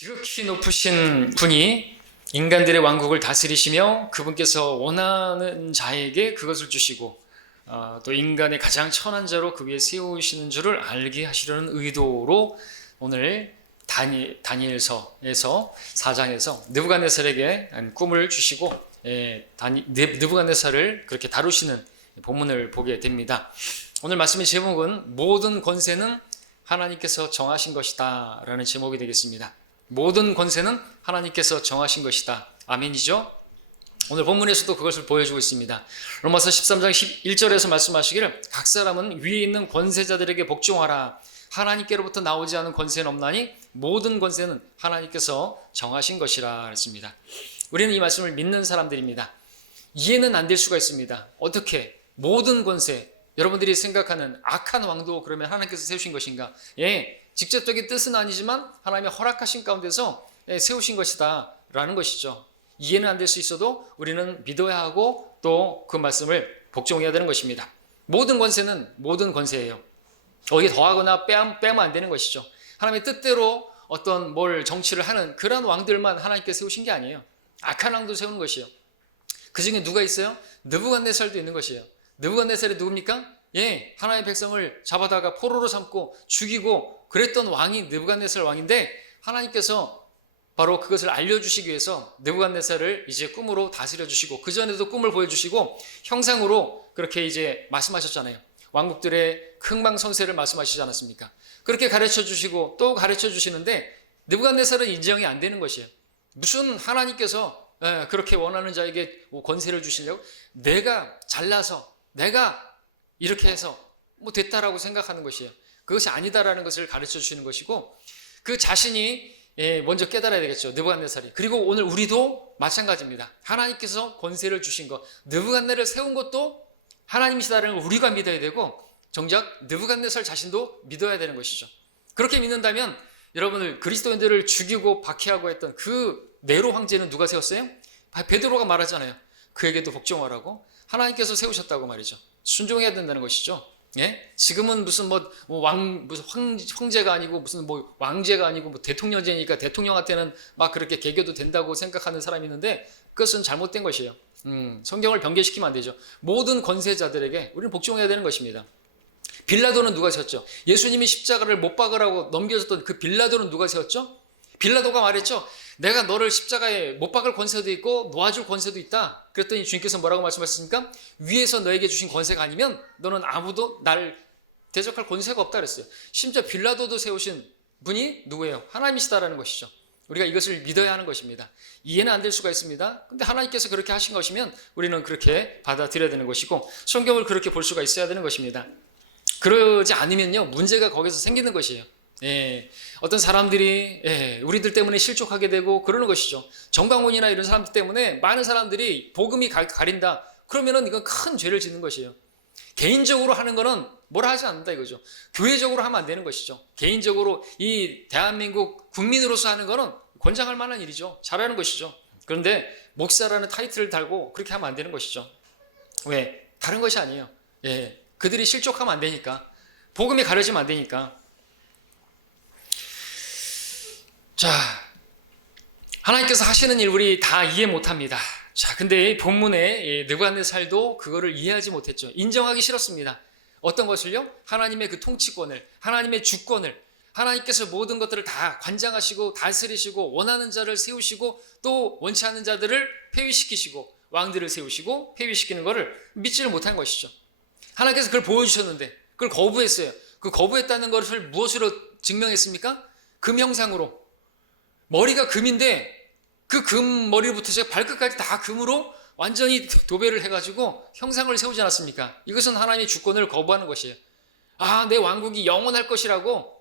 지극히 높으신 분이 인간들의 왕국을 다스리시며 그분께서 원하는 자에게 그것을 주시고 또 인간의 가장 천한 자로 그 위에 세우시는 줄을 알게 하시려는 의도로 오늘 다니엘서에서 4장에서 느부갓네살에게 꿈을 주시고 느부갓네살을 그렇게 다루시는 본문을 보게 됩니다. 오늘 말씀의 제목은 모든 권세는 하나님께서 정하신 것이다 라는 제목이 되겠습니다. 모든 권세는 하나님께서 정하신 것이다. 아멘이죠? 오늘 본문에서도 그것을 보여주고 있습니다. 로마서 13장 11절에서 말씀하시기를 각 사람은 위에 있는 권세자들에게 복종하라. 하나님께로부터 나오지 않은 권세는 없나니 모든 권세는 하나님께서 정하신 것이라 했습니다. 우리는 이 말씀을 믿는 사람들입니다. 이해는 안 될 수가 있습니다. 어떻게 모든 권세, 여러분들이 생각하는 악한 왕도 그러면 하나님께서 세우신 것인가? 직접적인 뜻은 아니지만 하나님의 허락하신 가운데서 세우신 것이다 라는 것이죠. 이해는 안 될 수 있어도 우리는 믿어야 하고 또 그 말씀을 복종해야 되는 것입니다. 모든 권세는 모든 권세예요. 거기에 더하거나 빼면 안 되는 것이죠. 하나님의 뜻대로 어떤 정치를 하는 그런 왕들만 하나님께서 세우신 게 아니에요. 악한 왕도 세우는 것이에요. 그 중에 누가 있어요? 느부갓네살도 있는 것이에요. 느부갓네살이 누굽니까? 하나님의 백성을 잡아다가 포로로 삼고 죽이고 그랬던 왕이 느부갓네살 왕인데 하나님께서 바로 그것을 알려주시기 위해서 느부갓네살을 이제 꿈으로 다스려 주시고 그 전에도 꿈을 보여주시고 형상으로 그렇게 이제 말씀하셨잖아요. 왕국들의 흥망성쇠를 말씀하시지 않았습니까? 그렇게 가르쳐 주시고 또 가르쳐 주시는데 느부갓네살은 인정이 안 되는 것이에요. 무슨 하나님께서 그렇게 원하는 자에게 권세를 주시려고 내가 잘나서 내가 이렇게 해서 됐다라고 생각하는 것이에요. 그것이 아니다라는 것을 가르쳐 주시는 것이고 그 자신이 먼저 깨달아야 되겠죠. 느부갓네살이. 그리고 오늘 우리도 마찬가지입니다. 하나님께서 권세를 주신 것, 느부갓네살을 세운 것도 하나님이시다라는 걸 우리가 믿어야 되고 정작 느부갓네살 자신도 믿어야 되는 것이죠. 그렇게 믿는다면 여러분을 그리스도인들을 죽이고 박해하고 했던 그 네로 황제는 누가 세웠어요? 베드로가 말하잖아요. 그에게도 복종하라고 하나님께서 세우셨다고 말이죠. 순종해야 된다는 것이죠. 지금은 무슨 황제가 아니고 무슨 왕제가 아니고 대통령제니까 대통령한테는 막 그렇게 개겨도 된다고 생각하는 사람이 있는데 그것은 잘못된 것이에요. 성경을 변개시키면 안 되죠. 모든 권세자들에게 우리는 복종해야 되는 것입니다. 빌라도는 누가 세웠죠? 예수님이 십자가를 못 박으라고 넘겨줬던 그 빌라도는 누가 세웠죠? 빌라도가 말했죠. 내가 너를 십자가에 못 박을 권세도 있고 놓아줄 권세도 있다. 그랬더니 주님께서 뭐라고 말씀하셨습니까? 위에서 너에게 주신 권세가 아니면 너는 아무도 날 대적할 권세가 없다 그랬어요. 심지어 빌라도도 세우신 분이 누구예요? 하나님이시다라는 것이죠. 우리가 이것을 믿어야 하는 것입니다. 이해는 안 될 수가 있습니다. 근데 하나님께서 그렇게 하신 것이면 우리는 그렇게 받아들여야 되는 것이고 성경을 그렇게 볼 수가 있어야 되는 것입니다. 그러지 않으면요 문제가 거기서 생기는 것이에요. 어떤 사람들이 우리들 때문에 실족하게 되고 그러는 것이죠. 정광훈이나 이런 사람들 때문에 많은 사람들이 복음이 가린다. 그러면은 이건 큰 죄를 짓는 것이에요. 개인적으로 하는 거는 뭐라 하지 않는다 이거죠. 교회적으로 하면 안 되는 것이죠. 개인적으로 이 대한민국 국민으로서 하는 거는 권장할 만한 일이죠. 잘하는 것이죠. 그런데 목사라는 타이틀을 달고 그렇게 하면 안 되는 것이죠. 왜? 다른 것이 아니에요. 그들이 실족하면 안 되니까. 복음이 가려지면 안 되니까. 자, 하나님께서 하시는 일 우리 다 이해 못합니다. 자, 근데 이 본문에 느부갓네살도 그거를 이해하지 못했죠. 인정하기 싫었습니다. 어떤 것을요? 하나님의 그 통치권을, 하나님의 주권을, 하나님께서 모든 것들을 다 관장하시고 다스리시고 원하는 자를 세우시고 또 원치 않는 자들을 폐위시키시고 왕들을 세우시고 폐위시키는 것을 믿지를 못한 것이죠. 하나님께서 그걸 보여주셨는데 그걸 거부했어요. 그 거부했다는 것을 무엇으로 증명했습니까? 금 형상으로. 머리가 금인데 그 금 머리부터 제가 발끝까지 다 금으로 완전히 도배를 해가지고 형상을 세우지 않았습니까? 이것은 하나님의 주권을 거부하는 것이에요. 내 왕국이 영원할 것이라고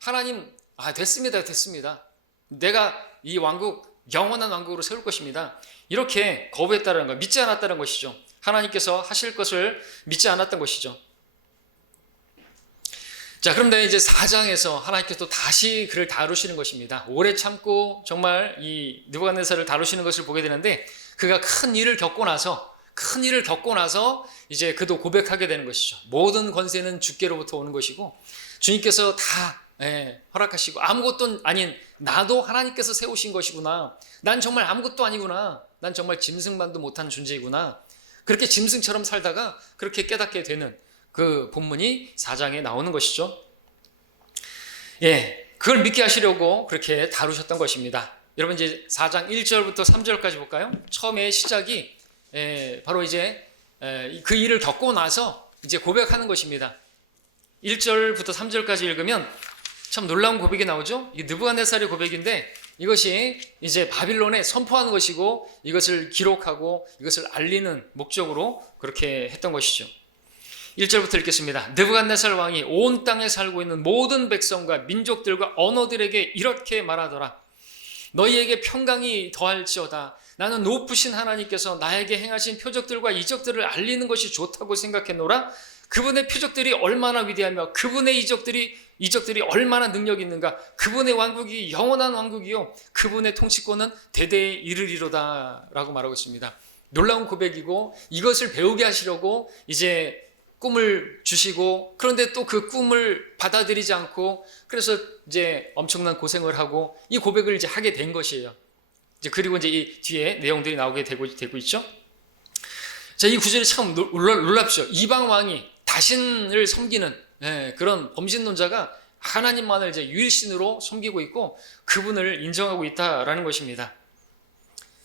하나님 됐습니다. 내가 이 왕국 영원한 왕국으로 세울 것입니다. 이렇게 거부했다는 거, 믿지 않았다는 것이죠. 하나님께서 하실 것을 믿지 않았던 것이죠. 자, 그런데 이제 4장에서 하나님께서 또 다시 그를 다루시는 것입니다. 오래 참고 정말 이 느부갓네살을 다루시는 것을 보게 되는데 그가 큰 일을 겪고 나서 이제 그도 고백하게 되는 것이죠. 모든 권세는 주께로부터 오는 것이고 주님께서 다 허락하시고 아무것도 아닌 나도 하나님께서 세우신 것이구나. 난 정말 아무것도 아니구나. 난 정말 짐승만도 못한 존재이구나. 그렇게 짐승처럼 살다가 그렇게 깨닫게 되는 그 본문이 4장에 나오는 것이죠. 그걸 믿게 하시려고 그렇게 다루셨던 것입니다. 여러분 이제 4장 1절부터 3절까지 볼까요? 처음에 시작이 바로 이제 그 일을 겪고 나서 이제 고백하는 것입니다. 1절부터 3절까지 읽으면 참 놀라운 고백이 나오죠. 이 느부갓네살의 고백인데 이것이 이제 바빌론에 선포하는 것이고 이것을 기록하고 이것을 알리는 목적으로 그렇게 했던 것이죠. 1절부터 읽겠습니다. 느부갓네살 왕이 온 땅에 살고 있는 모든 백성과 민족들과 언어들에게 이렇게 말하더라. 너희에게 평강이 더할지어다. 나는 높으신 하나님께서 나에게 행하신 표적들과 이적들을 알리는 것이 좋다고 생각했노라. 그분의 표적들이 얼마나 위대하며 그분의 이적들이 얼마나 능력이 있는가. 그분의 왕국이 영원한 왕국이요 그분의 통치권은 대대에 이르리로다 라고 말하고 있습니다. 놀라운 고백이고 이것을 배우게 하시려고 이제 꿈을 주시고 그런데 또 그 꿈을 받아들이지 않고 그래서 이제 엄청난 고생을 하고 이 고백을 이제 하게 된 것이에요. 이제 그리고 이제 이 뒤에 내용들이 나오게 되고 있죠. 자, 이 구절이 참 놀랍죠. 이방 왕이 다신을 섬기는 그런 범신론자가 하나님만을 이제 유일신으로 섬기고 있고 그분을 인정하고 있다라는 것입니다.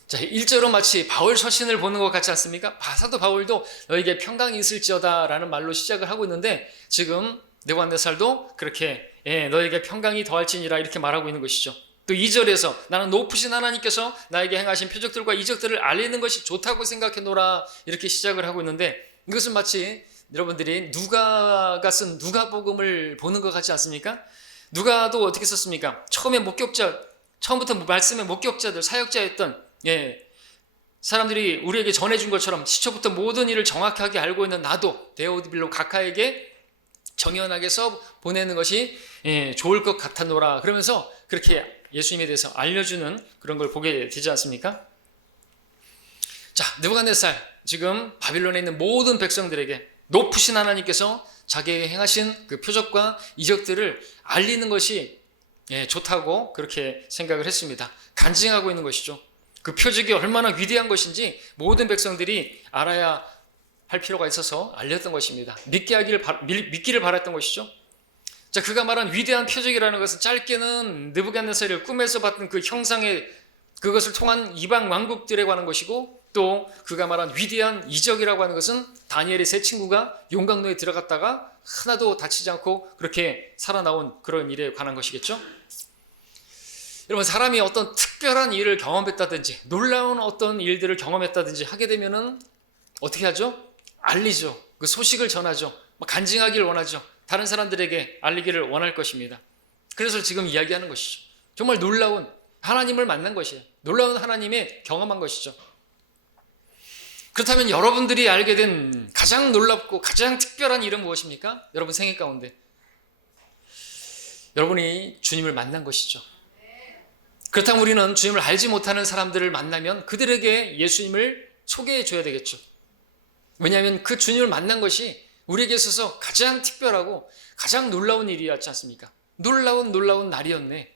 자, 1절은 마치 바울 서신을 보는 것 같지 않습니까? 사도 바울도 너에게 평강이 있을지어다 라는 말로 시작을 하고 있는데 지금 느부갓네살도 그렇게 너에게 평강이 더할지니라 이렇게 말하고 있는 것이죠. 또 2절에서 나는 높으신 하나님께서 나에게 행하신 표적들과 이적들을 알리는 것이 좋다고 생각해노라 이렇게 시작을 하고 있는데 이것은 마치 여러분들이 누가가 쓴 누가복음을 보는 것 같지 않습니까? 누가도 어떻게 썼습니까? 처음부터 말씀의 목격자들, 사역자였던 사람들이 우리에게 전해준 것처럼 시초부터 모든 일을 정확하게 알고 있는 나도 데오드빌로 각하에게 정연하게 써 보내는 것이 좋을 것 같았노라 그러면서 그렇게 예수님에 대해서 알려주는 그런 걸 보게 되지 않습니까? 자, 느부갓네살 지금 바빌론에 있는 모든 백성들에게 높으신 하나님께서 자기에게 행하신 그 표적과 이적들을 알리는 것이 좋다고 그렇게 생각을 했습니다. 간증하고 있는 것이죠. 그 표적이 얼마나 위대한 것인지 모든 백성들이 알아야 할 필요가 있어서 알렸던 것입니다. 믿기를 바랐던 것이죠. 자, 그가 말한 위대한 표적이라는 것은 짧게는 느부갓네살이 꿈에서 봤던 그 형상의 그것을 통한 이방 왕국들에 관한 것이고 또 그가 말한 위대한 이적이라고 하는 것은 다니엘의 세 친구가 용광로에 들어갔다가 하나도 다치지 않고 그렇게 살아나온 그런 일에 관한 것이겠죠. 여러분 사람이 어떤 특별한 일을 경험했다든지 놀라운 어떤 일들을 경험했다든지 하게 되면은 어떻게 하죠? 알리죠. 그 소식을 전하죠. 간증하기를 원하죠. 다른 사람들에게 알리기를 원할 것입니다. 그래서 지금 이야기하는 것이죠. 정말 놀라운 하나님을 만난 것이에요. 놀라운 하나님의 경험한 것이죠. 그렇다면 여러분들이 알게 된 가장 놀랍고 가장 특별한 일은 무엇입니까? 여러분 생애 가운데 여러분이 주님을 만난 것이죠. 그렇다면 우리는 주님을 알지 못하는 사람들을 만나면 그들에게 예수님을 소개해 줘야 되겠죠. 왜냐하면 그 주님을 만난 것이 우리에게 있어서 가장 특별하고 가장 놀라운 일이었지 않습니까? 놀라운 날이었네.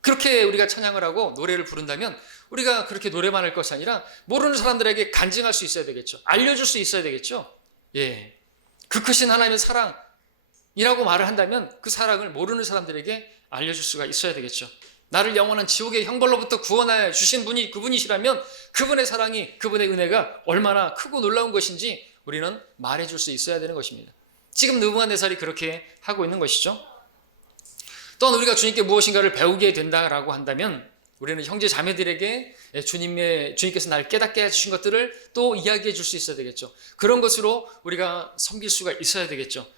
그렇게 우리가 찬양을 하고 노래를 부른다면 우리가 그렇게 노래만 할 것이 아니라 모르는 사람들에게 간증할 수 있어야 되겠죠. 알려줄 수 있어야 되겠죠. 그 크신 하나님의 사랑이라고 말을 한다면 그 사랑을 모르는 사람들에게 알려줄 수가 있어야 되겠죠. 나를 영원한 지옥의 형벌로부터 구원하여 주신 분이 그분이시라면 그분의 사랑이, 그분의 은혜가 얼마나 크고 놀라운 것인지 우리는 말해줄 수 있어야 되는 것입니다. 지금 느부갓네살이 그렇게 하고 있는 것이죠. 또한 우리가 주님께 무엇인가를 배우게 된다라고 한다면 우리는 형제 자매들에게 주님께서 나를 깨닫게 해주신 것들을 또 이야기해 줄 수 있어야 되겠죠. 그런 것으로 우리가 섬길 수가 있어야 되겠죠.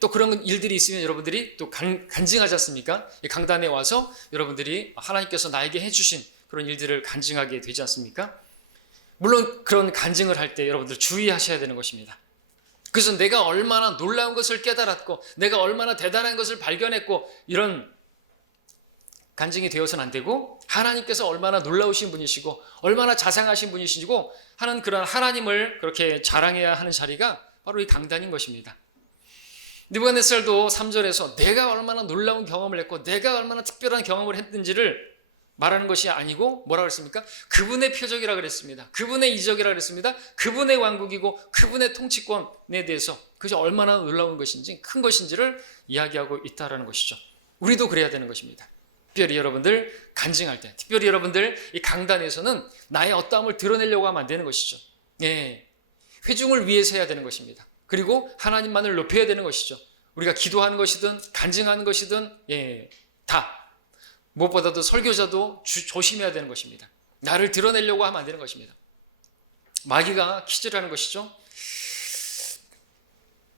또 그런 일들이 있으면 여러분들이 또 간증하지 않습니까? 강단에 와서 여러분들이 하나님께서 나에게 해주신 그런 일들을 간증하게 되지 않습니까? 물론 그런 간증을 할 때 여러분들 주의하셔야 되는 것입니다. 그래서 내가 얼마나 놀라운 것을 깨달았고 내가 얼마나 대단한 것을 발견했고 이런 간증이 되어서는 안 되고 하나님께서 얼마나 놀라우신 분이시고 얼마나 자상하신 분이시고 하는 그런 하나님을 그렇게 자랑해야 하는 자리가 바로 이 강단인 것입니다. 느부갓네살도 3절에서 내가 얼마나 놀라운 경험을 했고 내가 얼마나 특별한 경험을 했는지를 말하는 것이 아니고 뭐라고 그랬습니까? 그분의 표적이라고 그랬습니다. 그분의 이적이라고 그랬습니다. 그분의 왕국이고 그분의 통치권에 대해서 그것이 얼마나 놀라운 것인지 큰 것인지를 이야기하고 있다는 것이죠. 우리도 그래야 되는 것입니다. 특별히 여러분들 간증할 때, 특별히 여러분들 이 강단에서는 나의 어떠함을 드러내려고 하면 안 되는 것이죠. 예, 회중을 위해서 해야 되는 것입니다. 그리고 하나님만을 높여야 되는 것이죠. 우리가 기도하는 것이든 간증하는 것이든 다 무엇보다도 설교자도 조심해야 되는 것입니다. 나를 드러내려고 하면 안 되는 것입니다. 마귀가 퀴즈를 하는 것이죠.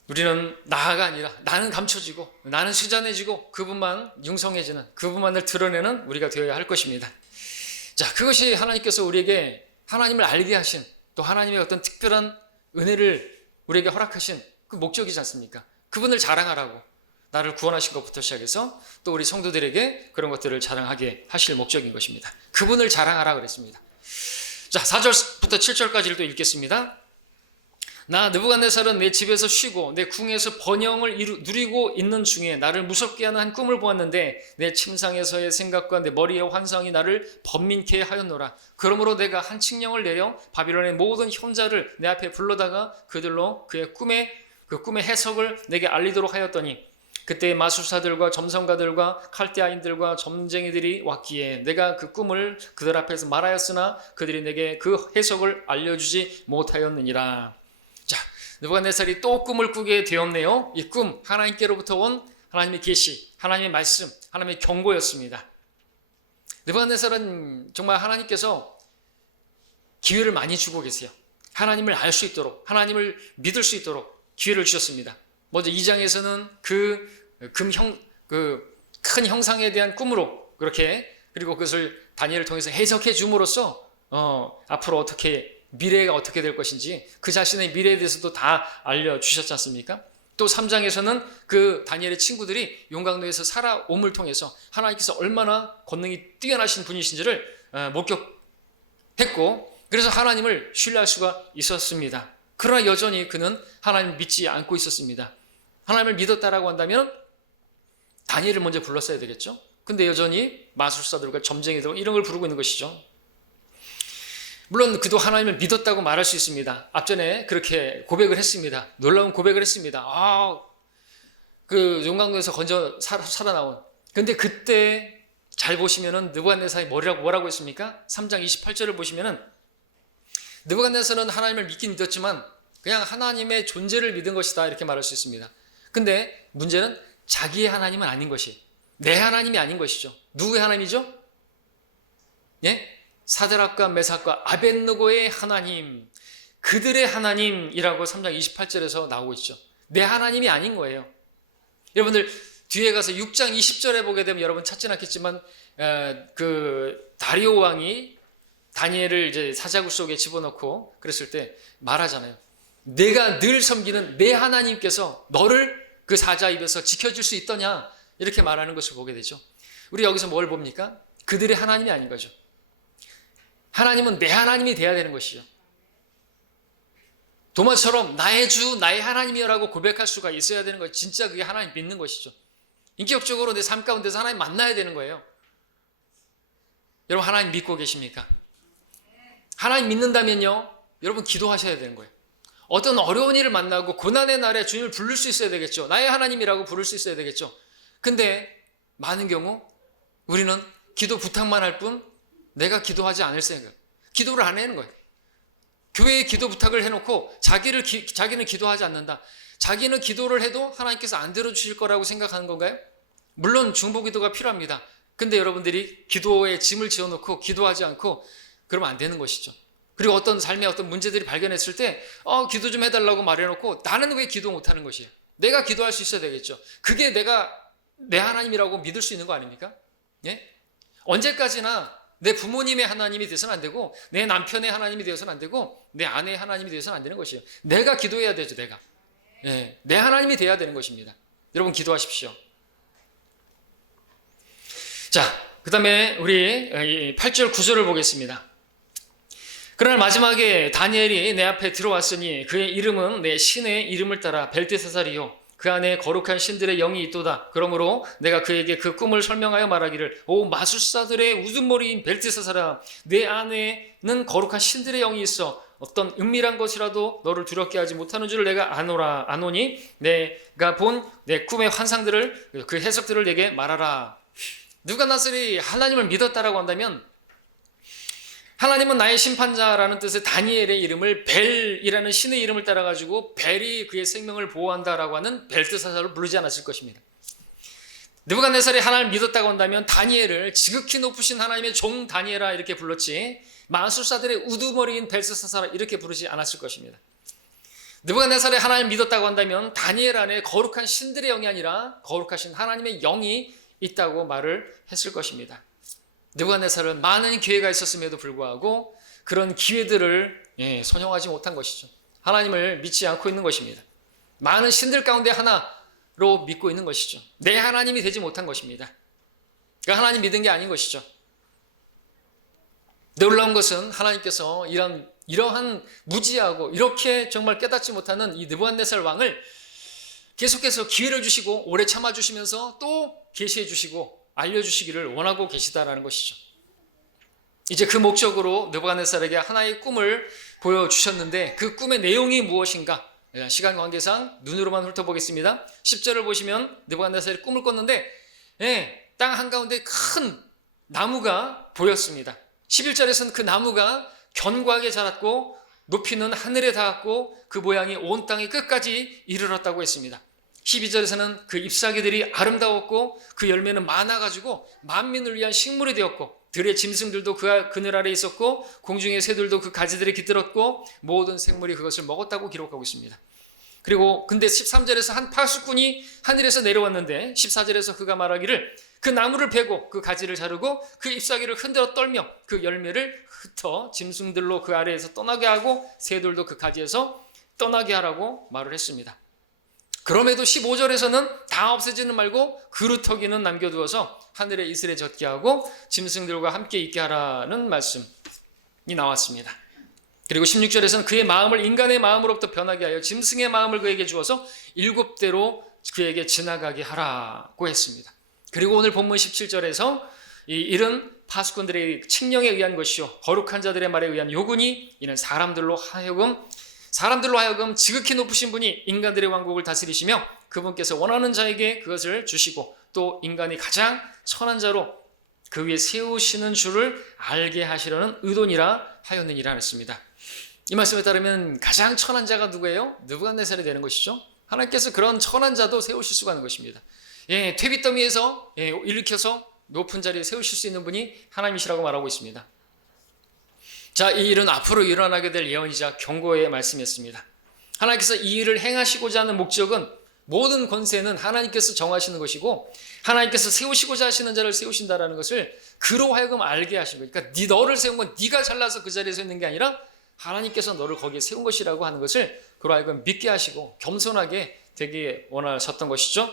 우리는 나가 아니라 나는 감춰지고 나는 수잔해지고 그분만 융성해지는 그분만을 드러내는 우리가 되어야 할 것입니다. 자, 그것이 하나님께서 우리에게 하나님을 알게 하신 또 하나님의 어떤 특별한 은혜를 우리에게 허락하신 그 목적이지 않습니까? 그분을 자랑하라고 나를 구원하신 것부터 시작해서 또 우리 성도들에게 그런 것들을 자랑하게 하실 목적인 것입니다. 그분을 자랑하라 그랬습니다. 자, 4절부터 7절까지를 또 읽겠습니다. 나 느부갓네살은 내 집에서 쉬고 내 궁에서 번영을 누리고 있는 중에 나를 무섭게 하는 한 꿈을 보았는데 내 침상에서의 생각과 내 머리의 환상이 나를 번민케 하였노라. 그러므로 내가 한 칙령을 내려 바빌론의 모든 형자를 내 앞에 불러다가 그들로 그의 꿈의 해석을 내게 알리도록 하였더니 그때 마술사들과 점성가들과 칼데아인들과 점쟁이들이 왔기에 내가 그 꿈을 그들 앞에서 말하였으나 그들이 내게 그 해석을 알려주지 못하였느니라. 자, 느부갓네살이 또 꿈을 꾸게 되었네요. 이 꿈, 하나님께로부터 온 하나님의 계시, 하나님의 말씀, 하나님의 경고였습니다. 느부갓네살은 정말 하나님께서 기회를 많이 주고 계세요. 하나님을 알 수 있도록, 하나님을 믿을 수 있도록 기회를 주셨습니다. 먼저 2장에서는 큰 형상에 대한 꿈으로 그렇게 그리고 그것을 다니엘을 통해서 해석해 줌으로써 앞으로 어떻게 미래가 어떻게 될 것인지 그 자신의 미래에 대해서도 다 알려주셨지 않습니까? 또 3장에서는 그 다니엘의 친구들이 용광로에서 살아옴을 통해서 하나님께서 얼마나 권능이 뛰어나신 분이신지를 목격했고 그래서 하나님을 신뢰할 수가 있었습니다. 그러나 여전히 그는 하나님을 믿지 않고 있었습니다. 하나님을 믿었다라고 한다면 다니엘을 먼저 불렀어야 되겠죠. 근데 여전히 마술사들과 점쟁이들 이런 걸 부르고 있는 것이죠. 물론 그도 하나님을 믿었다고 말할 수 있습니다. 앞전에 그렇게 고백을 했습니다. 놀라운 고백을 했습니다. 그 용광로에서 건져 살아나온. 근데 그때 잘 보시면은 느부갓네살이 뭐라고 했습니까? 3장 28절을 보시면은 느부갓네살은 하나님을 믿긴 믿었지만 그냥 하나님의 존재를 믿은 것이다 이렇게 말할 수 있습니다. 근데 문제는 자기의 하나님은 아닌 것이 내 하나님이 아닌 것이죠. 누구의 하나님이죠? 예? 사드락과 메삭과 아벳느고의 하나님, 그들의 하나님이라고 3장 28절에서 나오고 있죠. 내 하나님이 아닌 거예요. 여러분들 뒤에 가서 6장 20절에 보게 되면 여러분 찾진 않겠지만 그 다리오 왕이 다니엘을 이제 사자굴 속에 집어넣고 그랬을 때 말하잖아요. 내가 늘 섬기는 내 하나님께서 너를 그 사자 입에서 지켜줄 수 있더냐 이렇게 말하는 것을 보게 되죠. 우리 여기서 뭘 봅니까? 그들의 하나님이 아닌 거죠. 하나님은 내 하나님이 돼야 되는 것이죠. 도마처럼 나의 주, 나의 하나님이라고 고백할 수가 있어야 되는 거예요. 진짜 그게 하나님 믿는 것이죠. 인격적으로 내 삶 가운데서 하나님 만나야 되는 거예요. 여러분 하나님 믿고 계십니까? 하나님 믿는다면요, 여러분 기도하셔야 되는 거예요. 어떤 어려운 일을 만나고 고난의 날에 주님을 부를 수 있어야 되겠죠. 나의 하나님이라고 부를 수 있어야 되겠죠. 근데 많은 경우 우리는 기도 부탁만 할 뿐 내가 기도하지 않을 생각, 기도를 안 하는 거예요. 교회에 기도 부탁을 해놓고 자기는 기도하지 않는다. 자기는 기도를 해도 하나님께서 안 들어주실 거라고 생각하는 건가요? 물론 중보기도가 필요합니다. 근데 여러분들이 기도에 짐을 지어놓고 기도하지 않고 그러면 안 되는 것이죠. 그리고 어떤 삶의 어떤 문제들이 발견했을 때 기도 좀 해달라고 말해놓고 나는 왜 기도 못하는 것이에요? 내가 기도할 수 있어야 되겠죠. 그게 내가 내 하나님이라고 믿을 수 있는 거 아닙니까? 예? 언제까지나 내 부모님의 하나님이 되어서는 안 되고 내 남편의 하나님이 되어서는 안 되고 내 아내의 하나님이 되어서는 안 되는 것이에요. 내가 기도해야 되죠. 내가. 예, 내 하나님이 돼야 되는 것입니다. 여러분 기도하십시오. 자, 그 다음에 우리 8절 9절을 보겠습니다. 그러나 마지막에 다니엘이 내 앞에 들어왔으니 그의 이름은 내 신의 이름을 따라 벨드사살이요 그 안에 거룩한 신들의 영이 있도다. 그러므로 내가 그에게 그 꿈을 설명하여 말하기를 오 마술사들의 우두머리인 벨드사사라, 내 안에는 거룩한 신들의 영이 있어 어떤 은밀한 것이라도 너를 두렵게 하지 못하는 줄을 내가 아노니 내가 본 내 꿈의 환상들을, 그 해석들을 내게 말하라. 느부갓네살이 하나님을 믿었다라고 한다면, 하나님은 나의 심판자라는 뜻의 다니엘의 이름을 벨이라는 신의 이름을 따라가지고 벨이 그의 생명을 보호한다라고 하는 벨드사사로 부르지 않았을 것입니다. 느부갓네살이 하나님을 믿었다고 한다면 다니엘을 지극히 높으신 하나님의 종 다니엘아 이렇게 불렀지, 마술사들의 우두머리인 벨드사사라 이렇게 부르지 않았을 것입니다. 느부갓네살이 하나님을 믿었다고 한다면 다니엘 안에 거룩한 신들의 영이 아니라 거룩하신 하나님의 영이 있다고 말을 했을 것입니다. 느부갓네살은 많은 기회가 있었음에도 불구하고 그런 기회들을 선용하지 못한 것이죠. 하나님을 믿지 않고 있는 것입니다. 많은 신들 가운데 하나로 믿고 있는 것이죠. 내 하나님이 되지 못한 것입니다. 그러니까 하나님 믿은 게 아닌 것이죠. 놀라운 것은 하나님께서 이러한 무지하고 이렇게 정말 깨닫지 못하는 이 느부갓네살 왕을 계속해서 기회를 주시고 오래 참아주시면서 또 계시해 주시고 알려주시기를 원하고 계시다라는 것이죠. 이제 그 목적으로 느부갓네살에게 하나의 꿈을 보여주셨는데 그 꿈의 내용이 무엇인가? 시간 관계상 눈으로만 훑어보겠습니다. 10절을 보시면 느부갓네살이 꿈을 꿨는데 땅 한가운데 큰 나무가 보였습니다. 11절에서는 그 나무가 견고하게 자랐고 높이는 하늘에 닿았고 그 모양이 온 땅의 끝까지 이르렀다고 했습니다. 12절에서는 그 잎사귀들이 아름다웠고 그 열매는 많아가지고 만민을 위한 식물이 되었고 들의 짐승들도 그늘 아래 있었고 공중의 새들도 그 가지들에 깃들었고 모든 생물이 그것을 먹었다고 기록하고 있습니다. 그리고 근데 13절에서 한 파수꾼이 하늘에서 내려왔는데 14절에서 그가 말하기를 그 나무를 베고 그 가지를 자르고 그 잎사귀를 흔들어 떨며 그 열매를 흩어 짐승들로 그 아래에서 떠나게 하고 새들도 그 가지에서 떠나게 하라고 말을 했습니다. 그럼에도 15절에서는 다 없애지는 말고 그루터기는 남겨두어서 하늘의 이슬에 젖게 하고 짐승들과 함께 있게 하라는 말씀이 나왔습니다. 그리고 16절에서는 그의 마음을 인간의 마음으로부터 변하게 하여 짐승의 마음을 그에게 주어서 7대로 그에게 지나가게 하라고 했습니다. 그리고 오늘 본문 17절에서 이 일은 파수꾼들의 칙령에 의한 것이요 거룩한 자들의 말에 의한 요구니 이는 사람들로 하여금 지극히 높으신 분이 인간들의 왕국을 다스리시며 그분께서 원하는 자에게 그것을 주시고 또 인간이 가장 선한 자로 그 위에 세우시는 줄을 알게 하시려는 의도니라 하였느니라 했습니다. 이 말씀에 따르면 가장 선한 자가 누구예요? 느부갓네살이 되는 것이죠. 하나님께서 그런 선한 자도 세우실 수가 있는 것입니다. 퇴비더미에서 일으켜서 높은 자리에 세우실 수 있는 분이 하나님이시라고 말하고 있습니다. 자, 이 일은 앞으로 일어나게 될 예언이자 경고의 말씀이었습니다. 하나님께서 이 일을 행하시고자 하는 목적은 모든 권세는 하나님께서 정하시는 것이고 하나님께서 세우시고자 하시는 자를 세우신다라는 것을 그로 하여금 알게 하신 거예요. 그러니까 너를 세운 건 네가 잘나서 그 자리에 서 있는 게 아니라 하나님께서 너를 거기에 세운 것이라고 하는 것을 그로 하여금 믿게 하시고 겸손하게 되게 원하셨던 것이죠.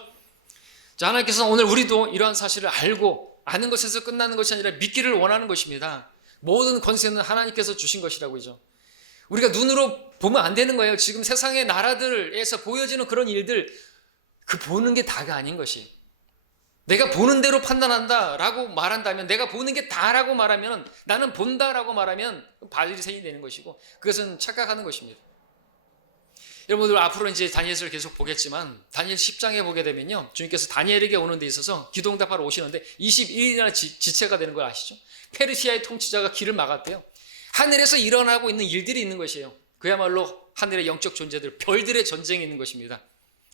자, 하나님께서는 오늘 우리도 이러한 사실을 알고 아는 것에서 끝나는 것이 아니라 믿기를 원하는 것입니다. 모든 권세는 하나님께서 주신 것이라고요. 우리가 눈으로 보면 안 되는 거예요. 지금 세상의 나라들에서 보여지는 그런 일들, 그 보는 게 다가 아닌 것이. 내가 보는 대로 판단한다라고 말한다면, 내가 보는 게 다라고 말하면, 나는 본다라고 말하면 바리새인이 되는 것이고, 그것은 착각하는 것입니다. 여러분들 앞으로 이제 다니엘을 계속 보겠지만 다니엘 10장에 보게 되면요, 주님께서 다니엘에게 오는 데 있어서 기도응답하러 오시는데 21일이나 지체가 되는 걸 아시죠? 페르시아의 통치자가 길을 막았대요. 하늘에서 일어나고 있는 일들이 있는 것이에요. 그야말로 하늘의 영적 존재들, 별들의 전쟁이 있는 것입니다.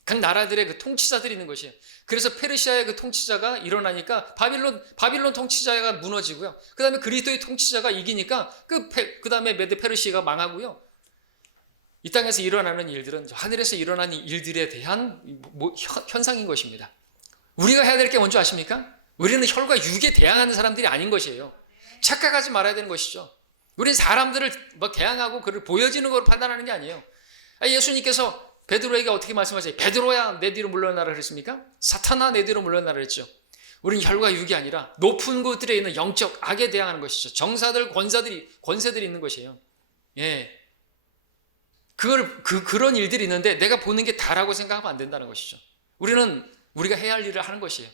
각 나라들의 그 통치자들이 있는 것이에요. 그래서 페르시아의 그 통치자가 일어나니까 바빌론 통치자가 무너지고요. 그 다음에 그리스도의 통치자가 이기니까 그 다음에 메드 페르시아가 망하고요. 이 땅에서 일어나는 일들은 하늘에서 일어나는 일들에 대한 현상인 것입니다. 우리가 해야 될 게 뭔지 아십니까? 우리는 혈과 육에 대항하는 사람들이 아닌 것이에요. 착각하지 말아야 되는 것이죠. 우리는 사람들을 대항하고 그를 보여지는 걸로 판단하는 게 아니에요. 예수님께서 베드로에게 어떻게 말씀하세요? 베드로야 내 뒤로 물러나라 그랬습니까? 사탄아 내 뒤로 물러나라 그랬죠. 우리는 혈과 육이 아니라 높은 곳들에 있는 영적 악에 대항하는 것이죠. 정사들, 권세들이 있는 것이에요. 예. 그런 일들이 있는데 내가 보는 게 다라고 생각하면 안 된다는 것이죠. 우리가 해야 할 일을 하는 것이에요.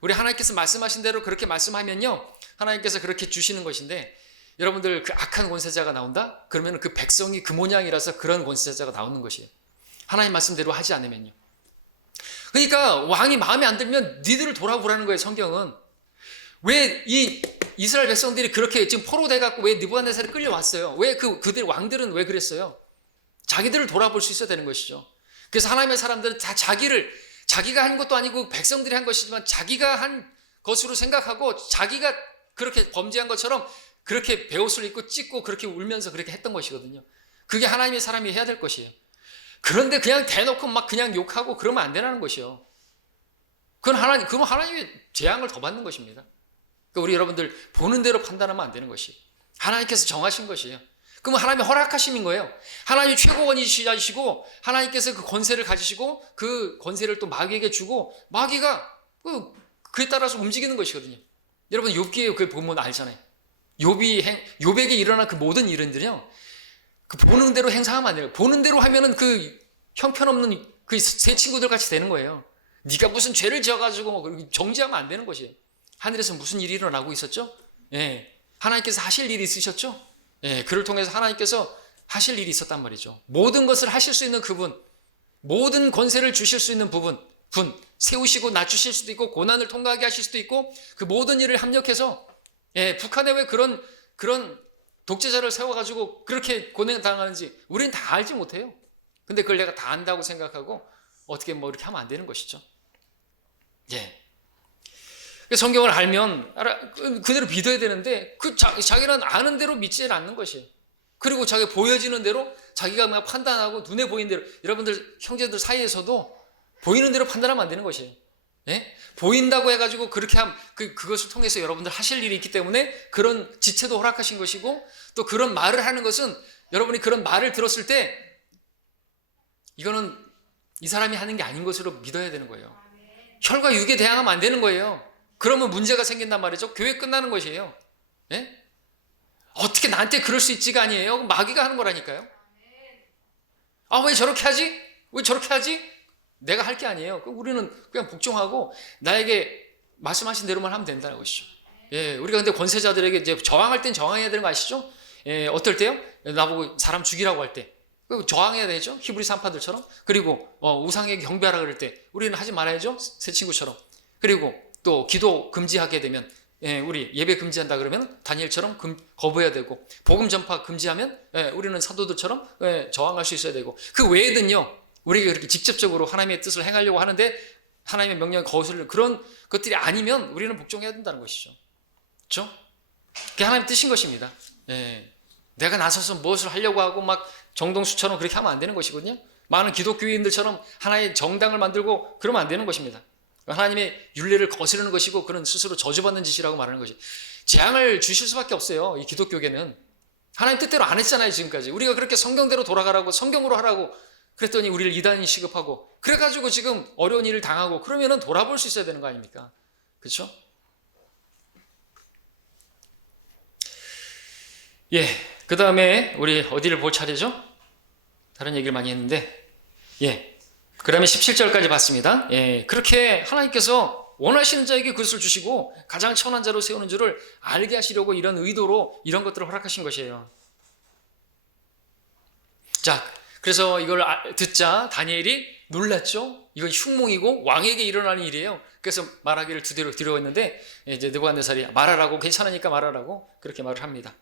우리 하나님께서 말씀하신 대로 그렇게 말씀하면요, 하나님께서 그렇게 주시는 것인데, 여러분들 그 악한 권세자가 나온다? 그러면 그 백성이 그 모양이라서 그런 권세자가 나오는 것이에요. 하나님 말씀대로 하지 않으면요. 그러니까 왕이 마음에 안 들면 니들을 돌아보라는 거예요. 성경은. 왜 이 이스라엘 백성들이 그렇게 지금 포로돼 갖고 왜 느부갓네살이 끌려왔어요? 왜 그들 왕들은 왜 그랬어요? 자기들을 돌아볼 수 있어야 되는 것이죠. 그래서 하나님의 사람들은 다 자기가 한 것도 아니고 백성들이 한 것이지만 자기가 한 것으로 생각하고 자기가 그렇게 범죄한 것처럼 그렇게 베옷을 입고 찢고 그렇게 울면서 그렇게 했던 것이거든요. 그게 하나님의 사람이 해야 될 것이에요. 그런데 그냥 대놓고 막 그냥 욕하고 그러면 안 되라는 것이요. 그건 하나님의 재앙을 더 받는 것입니다. 그러니까 우리 여러분들 보는 대로 판단하면 안 되는 것이에요. 하나님께서 정하신 것이에요. 그럼 하나님의 허락하심인 거예요. 하나님이 최고원이시고 하나님께서 그 권세를 가지시고 그 권세를 또 마귀에게 주고 마귀가 그에 따라서 움직이는 것이거든요. 여러분 욥기에 그 보면 알잖아요. 욥에게 일어난 그 모든 일들은요, 그 보는 대로 행상하면 안 돼요. 보는 대로 하면은 그 형편없는 그 세 친구들 같이 되는 거예요. 네가 무슨 죄를 지어가지고 뭐 정지하면 안 되는 것이에요. 하늘에서 무슨 일이 일어나고 있었죠? 예, 하나님께서 하실 일이 있으셨죠? 예, 그를 통해서 하나님께서 하실 일이 있었단 말이죠. 모든 것을 하실 수 있는 그분, 모든 권세를 주실 수 있는 분, 세우시고 낮추실 수도 있고 고난을 통과하게 하실 수도 있고 그 모든 일을 합력해서, 예, 북한에 왜 그런 독재자를 세워가지고 그렇게 고난당하는지 우리는 다 알지 못해요. 근데 그걸 내가 다 안다고 생각하고 어떻게 뭐 이렇게 하면 안 되는 것이죠. 예. 성경을 알면 그대로 믿어야 되는데 자기는 아는 대로 믿지 않는 것이에요. 그리고 자기가 보여지는 대로 자기가 막 판단하고 눈에 보이는 대로, 여러분들 형제들 사이에서도 보이는 대로 판단하면 안 되는 것이에요. 예? 보인다고 해가지고 그렇게 하면 그것을 통해서 여러분들 하실 일이 있기 때문에 그런 지체도 허락하신 것이고, 또 그런 말을 하는 것은 여러분이 그런 말을 들었을 때 이거는 이 사람이 하는 게 아닌 것으로 믿어야 되는 거예요. 혈과 육에 대항하면 안 되는 거예요. 그러면 문제가 생긴단 말이죠. 교회 끝나는 것이에요. 예? 어떻게 나한테 그럴 수 있지가 아니에요. 마귀가 하는 거라니까요. 아, 왜 저렇게 하지? 왜 저렇게 하지? 내가 할 게 아니에요. 우리는 그냥 복종하고 나에게 말씀하신 대로만 하면 된다는 것이죠. 예, 우리가 근데 권세자들에게 이제 저항할 땐 저항해야 되는 거 아시죠? 예, 어떨 때요? 나보고 사람 죽이라고 할 때 저항해야 되죠. 히브리 산파들처럼. 그리고 우상에게 경배하라 그럴 때 우리는 하지 말아야죠. 새 친구처럼. 그리고 또 기도 금지하게 되면, 예, 우리 예배 금지한다 그러면 다니엘처럼 거부해야 되고, 복음 전파 금지하면, 예, 우리는 사도들처럼, 예, 저항할 수 있어야 되고, 그 외에는요 우리가 그렇게 직접적으로 하나님의 뜻을 행하려고 하는데 하나님의 명령을 거스르는 그런 것들이 아니면 우리는 복종해야 된다는 것이죠. 그렇죠? 그게 하나님의 뜻인 것입니다. 예, 내가 나서서 무엇을 하려고 하고 막 정동수처럼 그렇게 하면 안 되는 것이거든요. 많은 기독교인들처럼 하나의 정당을 만들고 그러면 안 되는 것입니다. 하나님의 율례를 거스르는 것이고 그런 스스로 저주받는 짓이라고 말하는 것이, 재앙을 주실 수밖에 없어요. 이 기독교계는 하나님 뜻대로 안 했잖아요. 지금까지 우리가 그렇게 성경대로 돌아가라고, 성경으로 하라고 그랬더니 우리를 이단인 취급하고, 그래가지고 지금 어려운 일을 당하고, 그러면은 돌아볼 수 있어야 되는 거 아닙니까? 그렇죠? 예, 그 다음에 우리 어디를 볼 차례죠? 다른 얘기를 많이 했는데, 예, 그 다음에 17절까지 봤습니다. 예, 그렇게 하나님께서 원하시는 자에게 그것을 주시고 가장 천한 자로 세우는 줄을 알게 하시려고 이런 의도로 이런 것들을 허락하신 것이에요. 자, 그래서 이걸 듣자 다니엘이 놀랐죠. 이건 흉몽이고 왕에게 일어나는 일이에요. 그래서 말하기를 두대로 드려왔는데, 이제 느부갓네살이 말하라고, 괜찮으니까 말하라고 그렇게 말을 합니다.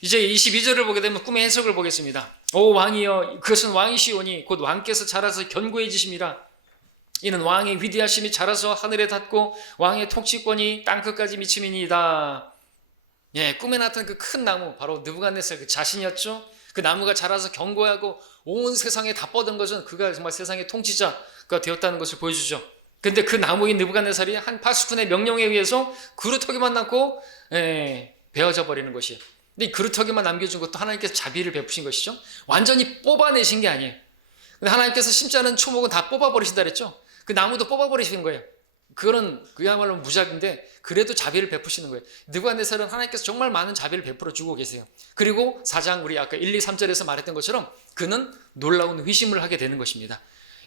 이제 22절을 보게 되면 꿈의 해석을 보겠습니다. 오 왕이여, 그것은 왕이시오니 곧 왕께서 자라서 견고해지심이라. 이는 왕의 위대하심이 자라서 하늘에 닿고 왕의 통치권이 땅끝까지 미침이니이다. 예, 꿈에 나타난 그 큰 나무, 바로 느부갓네살 그 자신이었죠. 그 나무가 자라서 견고하고 온 세상에 다 뻗은 것은 그가 정말 세상의 통치자가 되었다는 것을 보여주죠. 근데 그 나무인 느부갓네살이 한 파수꾼의 명령에 의해서 그루터기만 남고, 베어져 버리는 것이에요. 근데 이 그루터기만 남겨준 것도 하나님께서 자비를 베푸신 것이죠. 완전히 뽑아내신 게 아니에요. 근데 하나님께서 심지 않은 초목은 다 뽑아버리신다 그랬죠. 그 나무도 뽑아버리신 거예요. 그거는 그야말로 무작인데 그래도 자비를 베푸시는 거예요. 느부갓네살은 하나님께서 정말 많은 자비를 베풀어 주고 계세요. 그리고 4장 우리 아까 1, 2, 3절에서 말했던 것처럼 그는 놀라운 회심을 하게 되는 것입니다.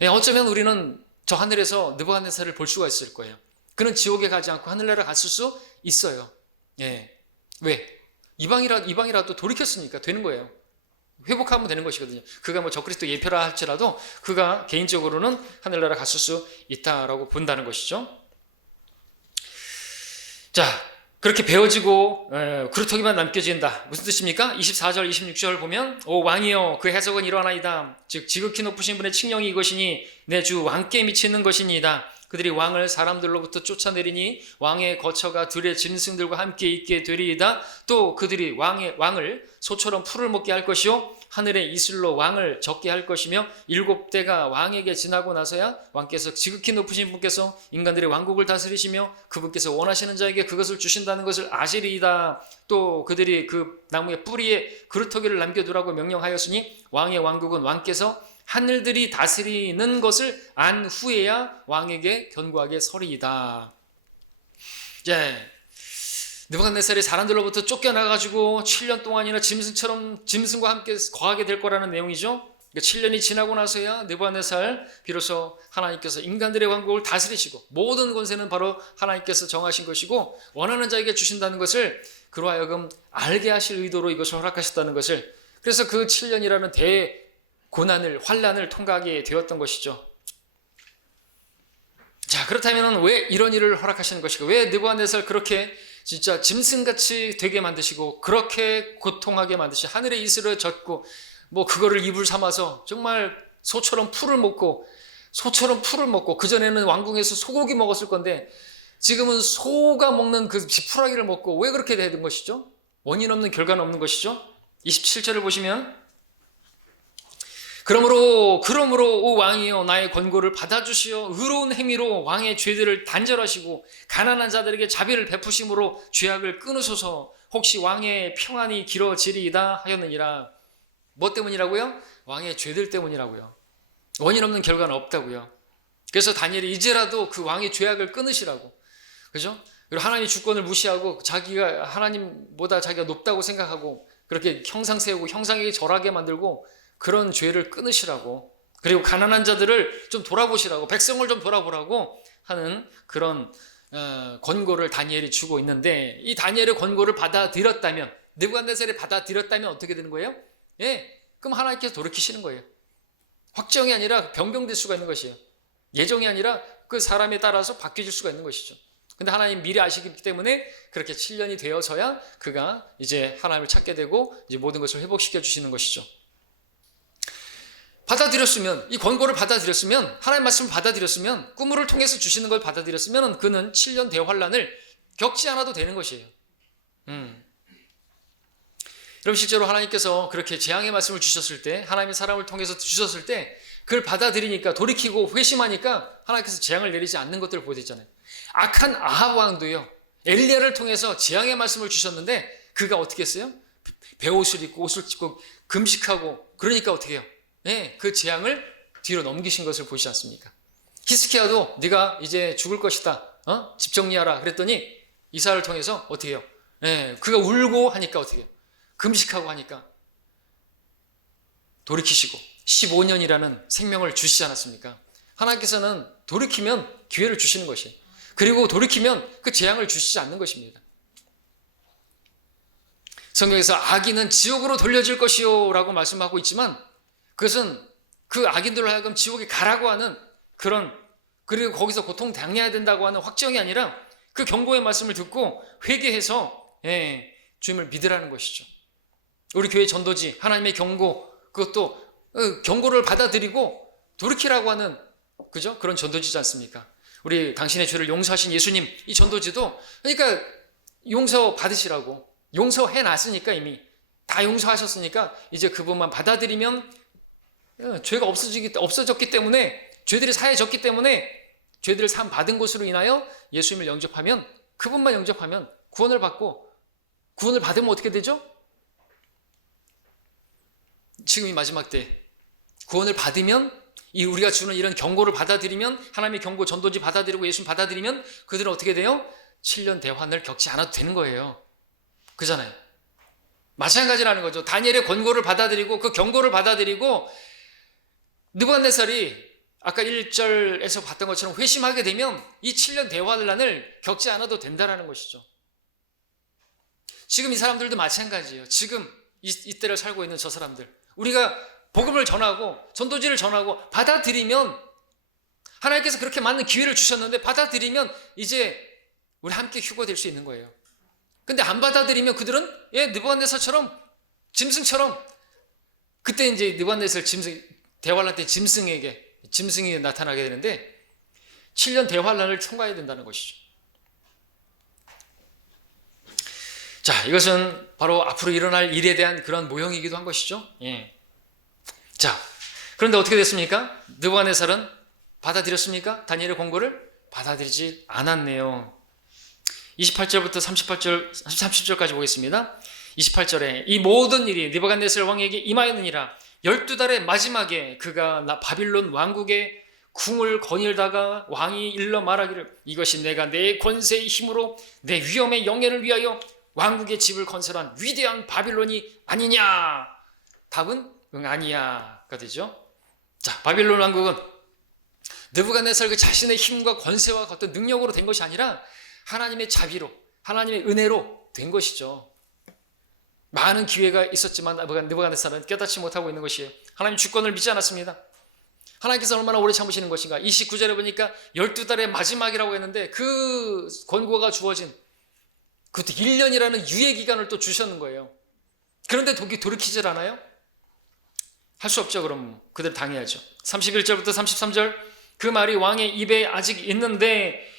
어쩌면 우리는 저 하늘에서 느부갓네살을 볼 수가 있을 거예요. 그는 지옥에 가지 않고 하늘나라 갔을 수 있어요. 왜? 이방이라도 돌이켰으니까 되는 거예요. 회복하면 되는 것이거든요. 그가 뭐 적그리스도 예표라 할지라도 그가 개인적으로는 하늘나라 갔을 수 있다라고 본다는 것이죠. 자, 그렇게 베어지고 그루터기만 남겨진다. 무슨 뜻입니까? 24절, 26절 보면 오 왕이여 그 해석은 이러하나이다. 즉 지극히 높으신 분의 칙령이 이것이니 내 주 왕께 미치는 것이니이다. 그들이 왕을 사람들로부터 쫓아내리니 왕의 거처가 들의 짐승들과 함께 있게 되리이다. 또 그들이 왕을 소처럼 풀을 먹게 할 것이요 하늘의 이슬로 왕을 적게 할 것이며 7대가 왕에게 지나고 나서야 왕께서 지극히 높으신 분께서 인간들의 왕국을 다스리시며 그분께서 원하시는 자에게 그것을 주신다는 것을 아시리이다. 또 그들이 그 나무의 뿌리에 그루터기를 남겨두라고 명령하였으니 왕의 왕국은 왕께서 하늘들이 다스리는 것을 안 후에야 왕에게 견고하게 서리이다. 느부갓네살이 사람들로부터 쫓겨나가지고 7년 동안이나 짐승과 함께 거하게 될 거라는 내용이죠. 7년이 지나고 나서야 느부갓네살 비로소 하나님께서 인간들의 왕국을 다스리시고 모든 권세는 바로 하나님께서 정하신 것이고 원하는 자에게 주신다는 것을 그로 하여금 알게 하실 의도로 이것을 허락하셨다는 것을, 그래서 그 7년이라는 고난을, 환난을 통과하게 되었던 것이죠. 자, 그렇다면 왜 이런 일을 허락하시는 것일까? 왜 느부갓네살 그렇게 진짜 짐승같이 되게 만드시고 그렇게 고통하게 만드시고 하늘의 이슬을 젓고 뭐 그거를 입을 삼아서 정말 소처럼 풀을 먹고 그전에는 왕궁에서 소고기 먹었을 건데 지금은 소가 먹는 그 지푸라기를 먹고 왜 그렇게 되는 것이죠? 원인 없는 결과는 없는 것이죠. 27절을 보시면 그러므로 오 왕이여 나의 권고를 받아주시어 의로운 행위로 왕의 죄들을 단절하시고 가난한 자들에게 자비를 베푸심으로 죄악을 끊으소서. 혹시 왕의 평안이 길어지리이다 하였느니라. 뭐 때문이라고요? 왕의 죄들 때문이라고요. 원인 없는 결과는 없다고요. 그래서 다니엘이 이제라도 그 왕의 죄악을 끊으시라고, 그죠? 그리고 하나님의 주권을 무시하고 자기가 하나님보다 자기가 높다고 생각하고 그렇게 형상 세우고 형상에게 절하게 만들고 그런 죄를 끊으시라고, 그리고 가난한 자들을 좀 돌아보시라고, 백성을 좀 돌아보라고 하는 그런 권고를 다니엘이 주고 있는데, 이 다니엘의 권고를 받아들였다면, 느부갓네살이 받아들였다면 어떻게 되는 거예요? 그럼 하나님께서 돌이키시는 거예요. 확정이 아니라 변경될 수가 있는 것이에요. 예정이 아니라 그 사람에 따라서 바뀌어질 수가 있는 것이죠. 근데 하나님 미리 아시기 때문에 그렇게 7년이 되어서야 그가 이제 하나님을 찾게 되고 이제 모든 것을 회복시켜 주시는 것이죠. 받아들였으면, 이 권고를 받아들였으면, 하나님 말씀을 받아들였으면, 꿈을 통해서 주시는 걸 받아들였으면 그는 7년 대환란을 겪지 않아도 되는 것이에요. 여러분, 실제로 하나님께서 그렇게 재앙의 말씀을 주셨을 때, 하나님의 사람을 통해서 주셨을 때 그걸 받아들이니까, 돌이키고 회심하니까 하나님께서 재앙을 내리지 않는 것들을 보여드리잖아요. 악한 아합 왕도요, 엘리야를 통해서 재앙의 말씀을 주셨는데 그가 어떻게 했어요? 베옷을 입고 옷을 찢고 금식하고, 그러니까 어떻게 해요? 그 재앙을 뒤로 넘기신 것을 보시지 않습니까? 히스기야도 네가 이제 죽을 것이다, 집 정리하라 그랬더니 이사를 통해서 어떻게 해요? 그가 울고 하니까 어떻게 해요? 금식하고 하니까 돌이키시고 15년이라는 생명을 주시지 않았습니까? 하나님께서는 돌이키면 기회를 주시는 것이에요. 그리고 돌이키면 그 재앙을 주시지 않는 것입니다. 성경에서 악인은 지옥으로 돌려질 것이요 라고 말씀하고 있지만, 그것은 그 악인들로 하여금 지옥에 가라고 하는 그런, 그리고 거기서 고통 당해야 된다고 하는 확정이 아니라 그 경고의 말씀을 듣고 회개해서 주님을 믿으라는 것이죠. 우리 교회 전도지, 하나님의 경고, 그것도 경고를 받아들이고 돌이키라고 하는, 그죠? 그런 전도지지 않습니까? 우리 당신의 죄를 용서하신 예수님, 이 전도지도 그러니까 용서 받으시라고, 용서해 놨으니까, 이미 다 용서하셨으니까 이제 그분만 받아들이면 죄가 없어졌기 때문에, 죄들이 사해졌기 때문에 죄들을 사함 받은 것으로 인하여 예수님을 영접하면, 그분만 영접하면 구원을 받고, 구원을 받으면 어떻게 되죠? 지금 이 마지막 때 구원을 받으면 이 우리가 주는 이런 경고를 받아들이면, 하나님의 경고, 전도지 받아들이고 예수님 받아들이면 그들은 어떻게 돼요? 7년 대환을 겪지 않아도 되는 거예요. 그잖아요. 마찬가지라는 거죠. 다니엘의 권고를 받아들이고 그 경고를 받아들이고 느부갓네살이 아까 1절에서 봤던 것처럼 회심하게 되면 이 7년 대환란을 겪지 않아도 된다는 것이죠. 지금 이 사람들도 마찬가지예요. 지금 이때를 살고 있는 저 사람들, 우리가 복음을 전하고 전도지를 전하고 받아들이면, 하나님께서 그렇게 맞는 기회를 주셨는데 받아들이면 이제 우리 함께 휴거될 수 있는 거예요. 근데 안 받아들이면 그들은 느부갓네살처럼, 짐승처럼, 그때 이제 느부갓네살 대환란 때 짐승이 나타나게 되는데 7년 대환란을 통과해야 된다는 것이죠. 자, 이것은 바로 앞으로 일어날 일에 대한 그런 모형이기도 한 것이죠. 자, 그런데 어떻게 됐습니까? 느부갓네살은 받아들였습니까? 다니엘의 권고를 받아들이지 않았네요. 28절부터 30절까지 보겠습니다. 28절에 이 모든 일이 느부갓네살 왕에게 임하였느니라. 12달의 마지막에 그가 바빌론 왕국의 궁을 거닐다가 왕이 일러 말하기를 이것이 내가 내 권세의 힘으로 내 위엄의 영예를 위하여 왕국의 집을 건설한 위대한 바빌론이 아니냐? 답은 응 아니야가 되죠. 자, 바빌론 왕국은 느부갓네살 그 자신의 힘과 권세와 어떤 능력으로 된 것이 아니라 하나님의 자비로, 하나님의 은혜로 된 것이죠. 많은 기회가 있었지만 느부갓네살은 깨닫지 못하고 있는 것이에요. 하나님 주권을 믿지 않았습니다. 하나님께서 얼마나 오래 참으시는 것인가. 29절에 보니까 12달의 마지막이라고 했는데 그 권고가 주어진 그것도 1년이라는 유예기간을 또 주셨는 거예요. 그런데 돌이키질 않아요? 할 수 없죠. 그럼 그대로 당해야죠. 31절부터 33절 그 말이 왕의 입에 아직 있는데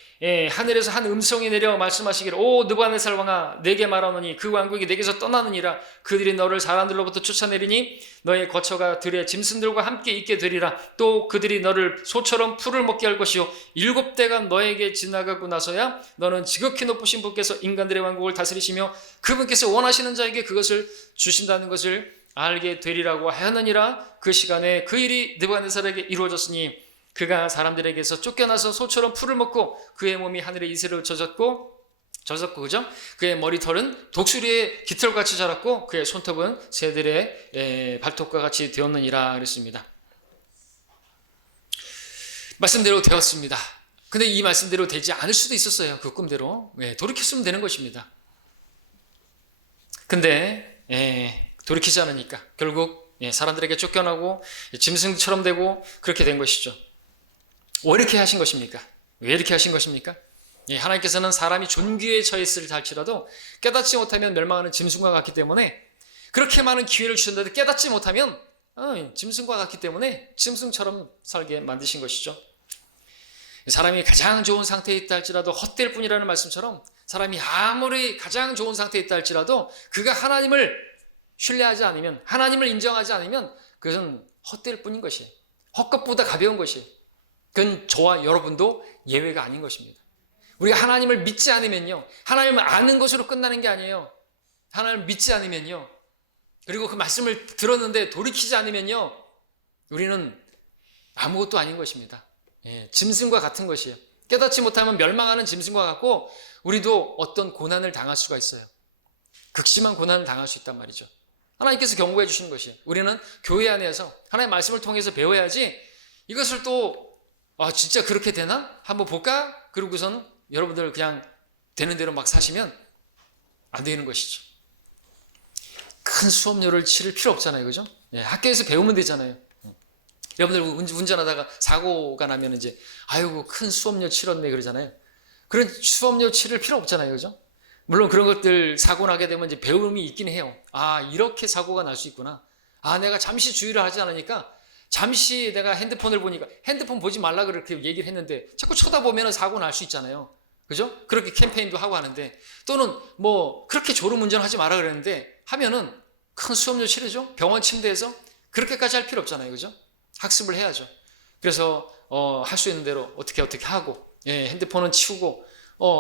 하늘에서 한 음성이 내려 말씀하시기를 오 느부갓네살 왕아 내게 말하노니 그 왕국이 내게서 떠나느니라. 그들이 너를 사람들로부터 쫓아내리니 너의 거처가 들의 짐승들과 함께 있게 되리라. 또 그들이 너를 소처럼 풀을 먹게 할 것이요 7대가 너에게 지나가고 나서야 너는 지극히 높으신 분께서 인간들의 왕국을 다스리시며 그분께서 원하시는 자에게 그것을 주신다는 것을 알게 되리라고 하였느니라. 그 시간에 그 일이 느부갓네살에게 이루어졌으니 그가 사람들에게서 쫓겨나서 소처럼 풀을 먹고 그의 몸이 하늘의 이슬을 젖었고 그죠? 그의 머리털은 독수리의 깃털같이 자랐고 그의 손톱은 새들의 발톱과 같이 되었느니라 그랬습니다. 말씀대로 되었습니다. 근데 이 말씀대로 되지 않을 수도 있었어요. 그 꿈대로 돌이켰으면 되는 것입니다. 근데 돌이키지 않으니까 결국 사람들에게 쫓겨나고 짐승처럼 되고 그렇게 된 것이죠. 왜 이렇게 하신 것입니까? 왜 이렇게 하신 것입니까? 하나님께서는 사람이 존귀에 처했을 할지라도 깨닫지 못하면 멸망하는 짐승과 같기 때문에 그렇게 많은 기회를 주셨는데 깨닫지 못하면 짐승과 같기 때문에 짐승처럼 살게 만드신 것이죠. 사람이 가장 좋은 상태에 있다 할지라도 헛될 뿐이라는 말씀처럼 사람이 아무리 가장 좋은 상태에 있다 할지라도 그가 하나님을 신뢰하지 않으면 하나님을 인정하지 않으면 그것은 헛될 뿐인 것이에요. 헛것보다 가벼운 것이에요. 그건 저와 여러분도 예외가 아닌 것입니다. 우리가 하나님을 믿지 않으면요. 하나님을 아는 것으로 끝나는 게 아니에요. 하나님을 믿지 않으면요. 그리고 그 말씀을 들었는데 돌이키지 않으면요. 우리는 아무것도 아닌 것입니다. 짐승과 같은 것이에요. 깨닫지 못하면 멸망하는 짐승과 같고 우리도 어떤 고난을 당할 수가 있어요. 극심한 고난을 당할 수 있단 말이죠. 하나님께서 경고해 주시는 것이에요. 우리는 교회 안에서 하나님의 말씀을 통해서 배워야지 이것을 또 진짜 그렇게 되나? 한번 볼까? 그러고선 여러분들 그냥 되는 대로 막 사시면 안 되는 것이죠. 큰 수업료를 치를 필요 없잖아요. 그죠? 학교에서 배우면 되잖아요. 여러분들 운전하다가 사고가 나면 이제 아이고 큰 수업료 치렀네 그러잖아요. 그런 수업료 치를 필요 없잖아요. 그죠? 물론 그런 것들 사고 나게 되면 이제 배움이 있긴 해요. 이렇게 사고가 날 수 있구나. 내가 잠시 주의를 하지 않으니까 잠시 내가 핸드폰을 보니까 핸드폰 보지 말라 그렇게 얘기를 했는데 자꾸 쳐다보면 사고 날 수 있잖아요. 그죠? 그렇게 캠페인도 하고 하는데 또는 뭐 그렇게 졸음운전하지 마라 그랬는데 하면은 큰 수업료 치르죠? 병원 침대에서 그렇게까지 할 필요 없잖아요. 그죠? 학습을 해야죠. 그래서 할 수 있는 대로 어떻게 하고 핸드폰은 치우고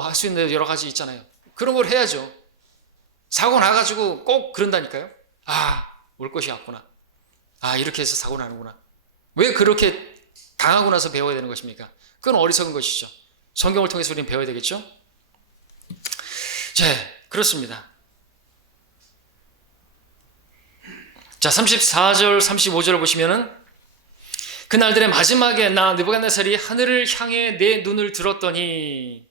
할 수 있는 대로 여러 가지 있잖아요. 그런 걸 해야죠. 사고 나가지고 꼭 그런다니까요. 올 것이 왔구나. 이렇게 해서 사고 나는구나. 왜 그렇게 당하고 나서 배워야 되는 것입니까? 그건 어리석은 것이죠. 성경을 통해서 우리는 배워야 되겠죠? 그렇습니다. 자, 34절, 35절을 보시면은 그날들의 마지막에 나 느부갓네살이 하늘을 향해 내 눈을 들었더니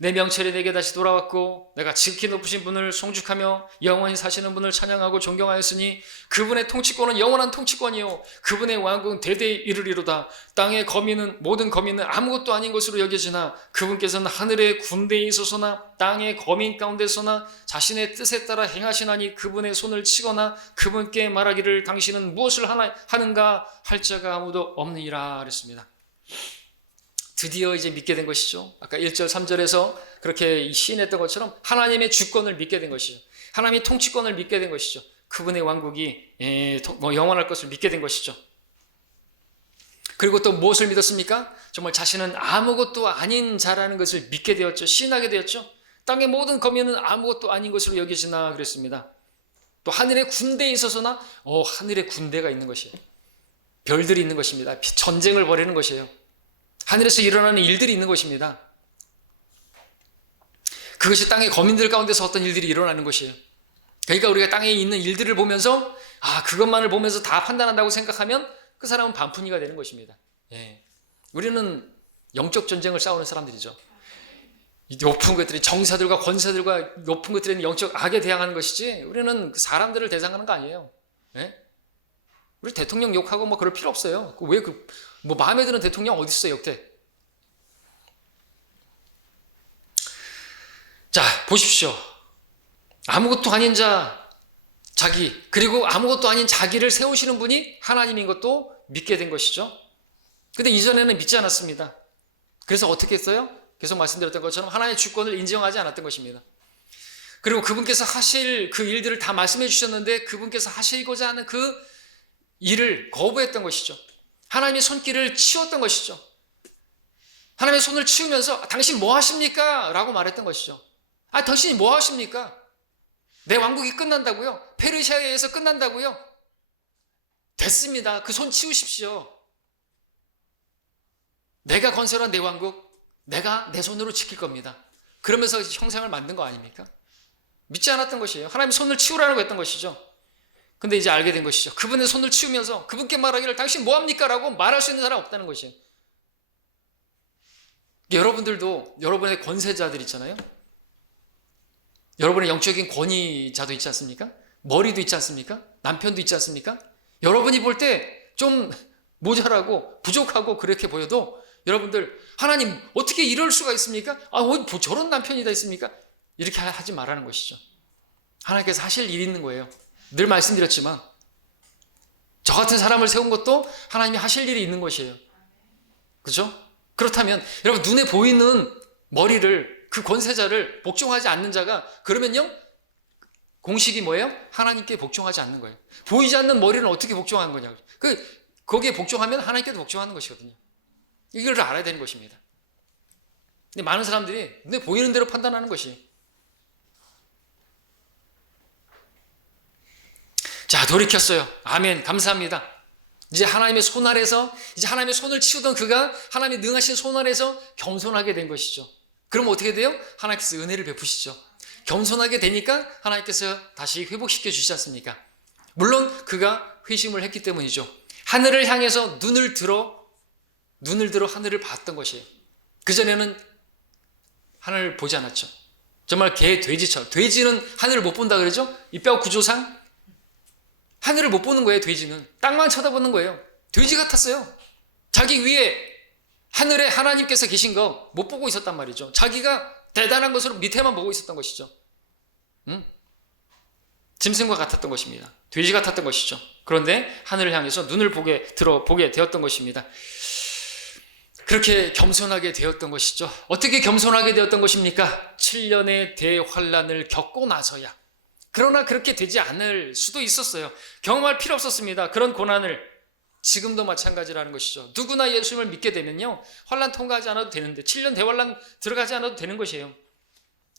내 명철이 내게 다시 돌아왔고 내가 지극히 높으신 분을 송축하며 영원히 사시는 분을 찬양하고 존경하였으니 그분의 통치권은 영원한 통치권이요 그분의 왕국은 대대에 이르리로다. 땅의 거민은 모든 거민은 아무것도 아닌 것으로 여겨지나 그분께서는 하늘의 군대에 있어서나 땅의 거민 가운데서나 자신의 뜻에 따라 행하시나니 그분의 손을 치거나 그분께 말하기를 당신은 무엇을 하는가 할 자가 아무도 없느니라 그랬습니다. 드디어 이제 믿게 된 것이죠. 아까 1절 3절에서 그렇게 시인했던 것처럼 하나님의 주권을 믿게 된 것이죠. 하나님의 통치권을 믿게 된 것이죠. 그분의 왕국이 영원할 것을 믿게 된 것이죠. 그리고 또 무엇을 믿었습니까? 정말 자신은 아무것도 아닌 자라는 것을 믿게 되었죠. 신하게 되었죠. 땅의 모든 거민은 아무것도 아닌 것으로 여겨지나 그랬습니다. 또 하늘의 군대에 있어서나 하늘의 군대가 있는 것이에요. 별들이 있는 것입니다. 전쟁을 벌이는 것이에요. 하늘에서 일어나는 일들이 있는 것입니다. 그것이 땅의 거민들 가운데서 어떤 일들이 일어나는 것이에요. 그러니까 우리가 땅에 있는 일들을 보면서 그것만을 보면서 다 판단한다고 생각하면 그 사람은 반푼이가 되는 것입니다. 우리는 영적 전쟁을 싸우는 사람들이죠. 높은 것들이 정사들과 권사들과 높은 것들은 영적 악에 대항하는 것이지 우리는 사람들을 대상하는 거 아니에요. 우리 대통령 욕하고 그럴 필요 없어요. 왜 마음에 드는 대통령 어디 있어요, 역대? 자, 보십시오. 아무것도 아닌 자기, 그리고 아무것도 아닌 자기를 세우시는 분이 하나님인 것도 믿게 된 것이죠. 근데 이전에는 믿지 않았습니다. 그래서 어떻게 했어요? 계속 말씀드렸던 것처럼 하나님의 주권을 인정하지 않았던 것입니다. 그리고 그분께서 하실 그 일들을 다 말씀해 주셨는데 그분께서 하시고자 하는 그 일을 거부했던 것이죠. 하나님의 손길을 치웠던 것이죠. 하나님의 손을 치우면서 당신 뭐 하십니까? 라고 말했던 것이죠. 당신이 뭐 하십니까? 내 왕국이 끝난다고요? 페르시아에 의해서 끝난다고요? 됐습니다. 그 손 치우십시오. 내가 건설한 내 왕국, 내가 내 손으로 지킬 겁니다. 그러면서 형상을 만든 거 아닙니까? 믿지 않았던 것이에요. 하나님의 손을 치우라고 했던 것이죠. 근데 이제 알게 된 것이죠. 그분의 손을 치우면서 그분께 말하기를 당신 뭐합니까? 라고 말할 수 있는 사람 없다는 것이에요. 여러분들도 여러분의 권세자들 있잖아요. 여러분의 영적인 권위자도 있지 않습니까? 머리도 있지 않습니까? 남편도 있지 않습니까? 여러분이 볼 때 좀 모자라고 부족하고 그렇게 보여도 여러분들 하나님 어떻게 이럴 수가 있습니까? 저런 남편이 다 있습니까? 이렇게 하지 말라는 것이죠. 하나님께서 하실 일이 있는 거예요. 늘 말씀드렸지만 저 같은 사람을 세운 것도 하나님이 하실 일이 있는 것이에요. 그렇죠? 그렇다면 여러분 눈에 보이는 머리를 그 권세자를 복종하지 않는 자가 그러면요 공식이 뭐예요? 하나님께 복종하지 않는 거예요. 보이지 않는 머리는 어떻게 복종하는 거냐고. 거기에 복종하면 하나님께도 복종하는 것이거든요. 이걸 알아야 되는 것입니다. 근데 많은 사람들이 눈에 보이는 대로 판단하는 것이. 자, 돌이켰어요. 아멘. 감사합니다. 이제 하나님의 손 아래서 이제 하나님의 손을 치우던 그가 하나님의 능하신 손 아래서 겸손하게 된 것이죠. 그럼 어떻게 돼요? 하나님께서 은혜를 베푸시죠. 겸손하게 되니까 하나님께서 다시 회복시켜 주시지 않습니까? 물론 그가 회심을 했기 때문이죠. 하늘을 향해서 눈을 들어 하늘을 봤던 것이에요. 그전에는 하늘을 보지 않았죠. 정말 개, 돼지처럼. 돼지는 하늘을 못 본다 그러죠? 이 뼈 구조상 하늘을 못 보는 거예요. 돼지는 땅만 쳐다보는 거예요. 돼지 같았어요. 자기 위에 하늘에 하나님께서 계신 거 못 보고 있었단 말이죠. 자기가 대단한 것으로 밑에만 보고 있었던 것이죠. 짐승과 같았던 것입니다. 돼지 같았던 것이죠. 그런데 하늘을 향해서 눈을 보게 되었던 것입니다. 그렇게 겸손하게 되었던 것이죠. 어떻게 겸손하게 되었던 것입니까? 7년의 대환란을 겪고 나서야. 그러나 그렇게 되지 않을 수도 있었어요. 경험할 필요 없었습니다. 그런 고난을. 지금도 마찬가지라는 것이죠. 누구나 예수님을 믿게 되면요 환란 통과하지 않아도 되는데 7년 대환란 들어가지 않아도 되는 것이에요.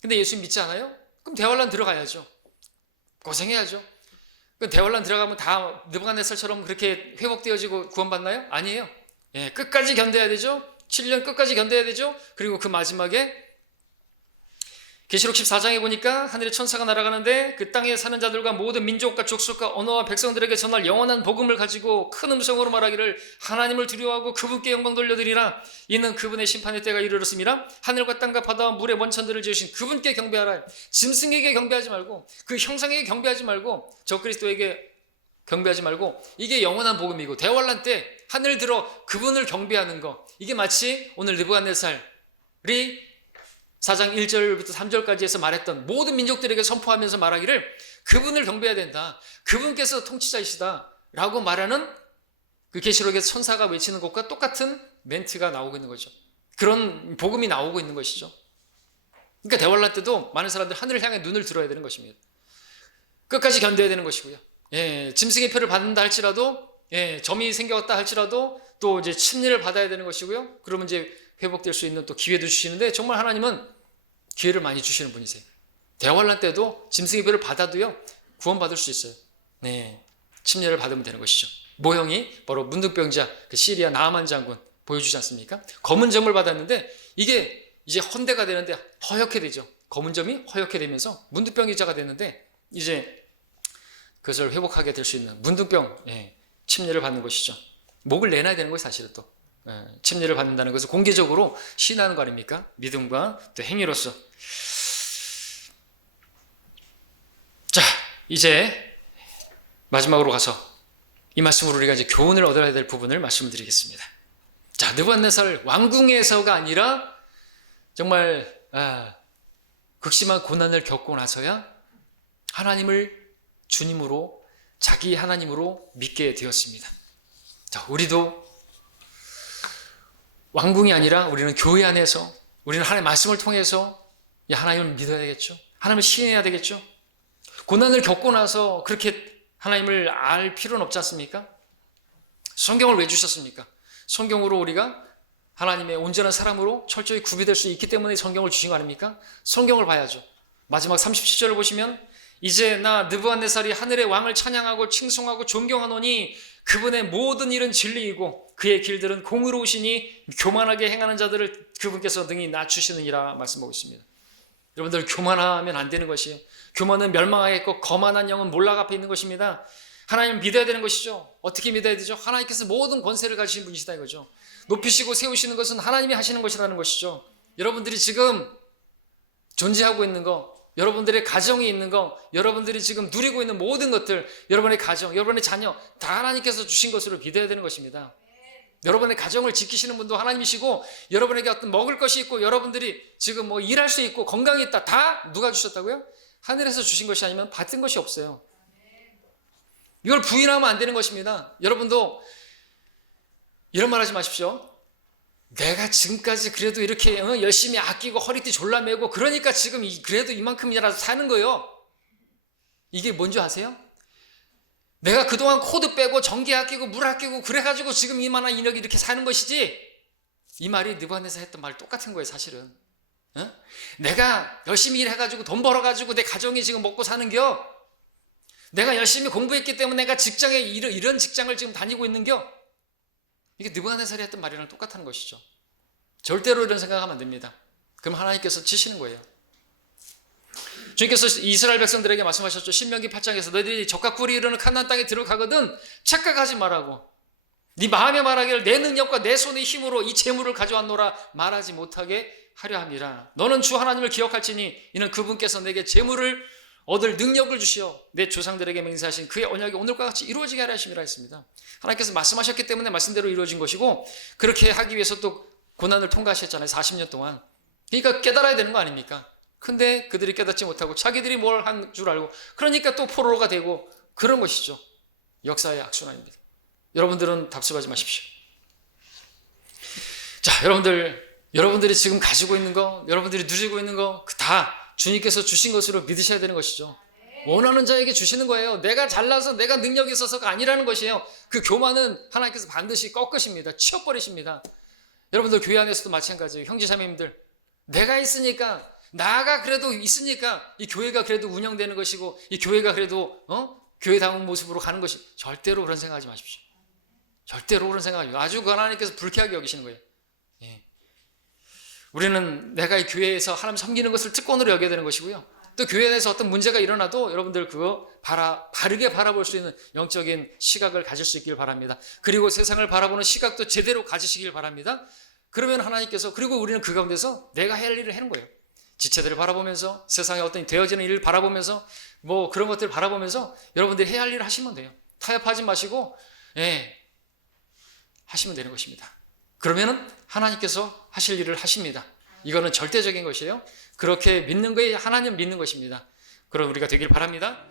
근데 예수님 믿지 않아요? 그럼 대환란 들어가야죠. 고생해야죠. 그럼 대환란 들어가면 다 느부갓네살처럼 그렇게 회복되어지고 구원받나요? 아니에요. 끝까지 견뎌야 되죠. 7년 끝까지 견뎌야 되죠. 그리고 그 마지막에 계시록 14장에 보니까 하늘의 천사가 날아가는데 그 땅에 사는 자들과 모든 민족과 족속과 언어와 백성들에게 전할 영원한 복음을 가지고 큰 음성으로 말하기를 하나님을 두려워하고 그분께 영광 돌려드리라. 이는 그분의 심판의 때가 이르렀음이라. 하늘과 땅과 바다와 물의 원천들을 지으신 그분께 경배하라. 짐승에게 경배하지 말고, 그 형상에게 경배하지 말고, 적그리스도에게 경배하지 말고, 이게 영원한 복음이고, 대환란 때 하늘 들어 그분을 경배하는 거, 이게 마치 오늘 느부갓네살이 4장 1절부터 3절까지 해서 말했던 모든 민족들에게 선포하면서 말하기를 그분을 경배해야 된다, 그분께서 통치자이시다 라고 말하는 그 계시록의 천사가 외치는 것과 똑같은 멘트가 나오고 있는 거죠. 그런 복음이 나오고 있는 것이죠. 그러니까 대환란 때도 많은 사람들이 하늘을 향해 눈을 들어야 되는 것입니다. 끝까지 견뎌야 되는 것이고요. 짐승의 표를 받는다 할지라도, 점이 생겼다 할지라도 또 이제 침례를 받아야 되는 것이고요. 그러면 이제 회복될 수 있는 또 기회도 주시는데, 정말 하나님은 기회를 많이 주시는 분이세요. 대환란 때도 짐승의 표를 받아도요, 구원받을 수 있어요. 침례를 받으면 되는 것이죠. 모형이 바로 문둥병자, 그 시리아 나아만 장군 보여주지 않습니까? 검은 점을 받았는데 이게 이제 헌대가 되는데 허옇게 되죠. 검은 점이 허옇게 되면서 문둥병자가 됐는데 이제 그것을 회복하게 될 수 있는 문둥병 침례를 받는 것이죠. 목을 내놔야 되는 거예요, 사실은 또. 침례를 받는다는 것은 공개적으로 시인하는 거 아닙니까? 믿음과 또 행위로서. 자, 이제 마지막으로 가서 이 말씀으로 우리가 이제 교훈을 얻어야 될 부분을 말씀을 드리겠습니다. 자, 느부갓네살 왕궁에서가 아니라 정말 극심한 고난을 겪고 나서야 하나님을 주님으로, 자기 하나님으로 믿게 되었습니다. 자, 우리도 왕궁이 아니라 우리는 교회 안에서, 우리는 하나님의 말씀을 통해서 하나님을 믿어야 되겠죠. 하나님을 신뢰해야 되겠죠. 고난을 겪고 나서 그렇게 하나님을 알 필요는 없지 않습니까? 성경을 왜 주셨습니까? 성경으로 우리가 하나님의 온전한 사람으로 철저히 구비될 수 있기 때문에 성경을 주신 거 아닙니까? 성경을 봐야죠. 마지막 37절을 보시면 이제 나 느부갓네살이 하늘의 왕을 찬양하고 칭송하고 존경하노니 그분의 모든 일은 진리이고 그의 길들은 공의로우시니 교만하게 행하는 자들을 그분께서 능히 낮추시느니라 말씀하고 있습니다. 여러분들, 교만하면 안 되는 것이에요. 교만은 멸망하겠고 거만한 영은 몰락 앞에 있는 것입니다. 하나님을 믿어야 되는 것이죠. 어떻게 믿어야 되죠? 하나님께서 모든 권세를 가지신 분이시다 이거죠. 높이시고 세우시는 것은 하나님이 하시는 것이라는 것이죠. 여러분들이 지금 존재하고 있는 거, 여러분들의 가정이 있는 거, 여러분들이 지금 누리고 있는 모든 것들, 여러분의 가정, 여러분의 자녀 다 하나님께서 주신 것으로 믿어야 되는 것입니다. 여러분의 가정을 지키시는 분도 하나님이시고, 여러분에게 어떤 먹을 것이 있고, 여러분들이 지금 뭐 일할 수 있고 건강이 있다, 다 누가 주셨다고요? 하늘에서 주신 것이 아니면 받은 것이 없어요. 이걸 부인하면 안 되는 것입니다. 여러분도 이런 말 하지 마십시오. 내가 지금까지 그래도 이렇게 열심히 아끼고 허리띠 졸라매고 그러니까 지금 그래도 이만큼이라도 사는 거예요. 이게 뭔지 아세요? 내가 그동안 코드 빼고 전기 아끼고 물 아끼고 그래가지고 지금 이만한 인력이 이렇게 사는 것이지, 이 말이 느부갓네살 했던 말 똑같은 거예요, 사실은. 내가 열심히 일해가지고 돈 벌어가지고 내 가정이 지금 먹고 사는겨, 내가 열심히 공부했기 때문에 내가 직장에 이런 직장을 지금 다니고 있는겨, 이게 느부갓네살이 했던 말이랑 똑같다는 것이죠. 절대로 이런 생각하면 안 됩니다. 그럼 하나님께서 치시는 거예요. 주님께서 이스라엘 백성들에게 말씀하셨죠. 신명기 8장에서 너희들이 적과 꿀이 이르는 가나안 땅에 들어가거든 착각하지 말라고. 네 마음에 말하기를 내 능력과 내 손의 힘으로 이 재물을 가져왔노라 말하지 못하게 하려 함이라. 너는 주 하나님을 기억할지니 이는 그분께서 내게 재물을 얻을 능력을 주시어 내 조상들에게 맹세하신 그의 언약이 오늘과 같이 이루어지게 하려 하심이라 했습니다. 하나님께서 말씀하셨기 때문에 말씀대로 이루어진 것이고, 그렇게 하기 위해서 또 고난을 통과하셨잖아요, 40년 동안. 그러니까 깨달아야 되는 거 아닙니까? 근데 그들이 깨닫지 못하고 자기들이 뭘 한 줄 알고, 그러니까 또 포로가 되고, 그런 것이죠. 역사의 악순환입니다. 여러분들은 답습하지 마십시오. 자, 여러분들이 지금 가지고 있는 거, 여러분들이 누리고 있는 거 다 주님께서 주신 것으로 믿으셔야 되는 것이죠. 원하는 자에게 주시는 거예요. 내가 잘나서 내가 능력이 있어서가 아니라는 것이에요. 그 교만은 하나님께서 반드시 꺾으십니다. 치워버리십니다. 여러분들 교회 안에서도 마찬가지예요. 형제자매님들, 내가 있으니까, 나가 그래도 있으니까 이 교회가 그래도 운영되는 것이고, 이 교회가 그래도 교회다운 모습으로 가는 것이, 절대로 그런 생각하지 마십시오. 절대로 그런 생각하지. 아주 하나님께서 불쾌하게 여기시는 거예요. 예. 우리는 내가 이 교회에서 하나님 섬기는 것을 특권으로 여겨야 되는 것이고요. 또 교회 내에서 어떤 문제가 일어나도 여러분들 그거 바르게 바라볼 수 있는 영적인 시각을 가질 수 있길 바랍니다. 그리고 세상을 바라보는 시각도 제대로 가지시길 바랍니다. 그러면 하나님께서, 그리고 우리는 그 가운데서 내가 해야 할 일을 하는 거예요. 지체들을 바라보면서, 세상에 어떤 되어지는 일을 바라보면서, 뭐 그런 것들을 바라보면서 여러분들이 해야 할 일을 하시면 돼요. 타협하지 마시고 하시면 되는 것입니다. 그러면은 하나님께서 하실 일을 하십니다. 이거는 절대적인 것이에요. 그렇게 믿는 거에 하나님 믿는 것입니다. 그럼 우리가 되길 바랍니다.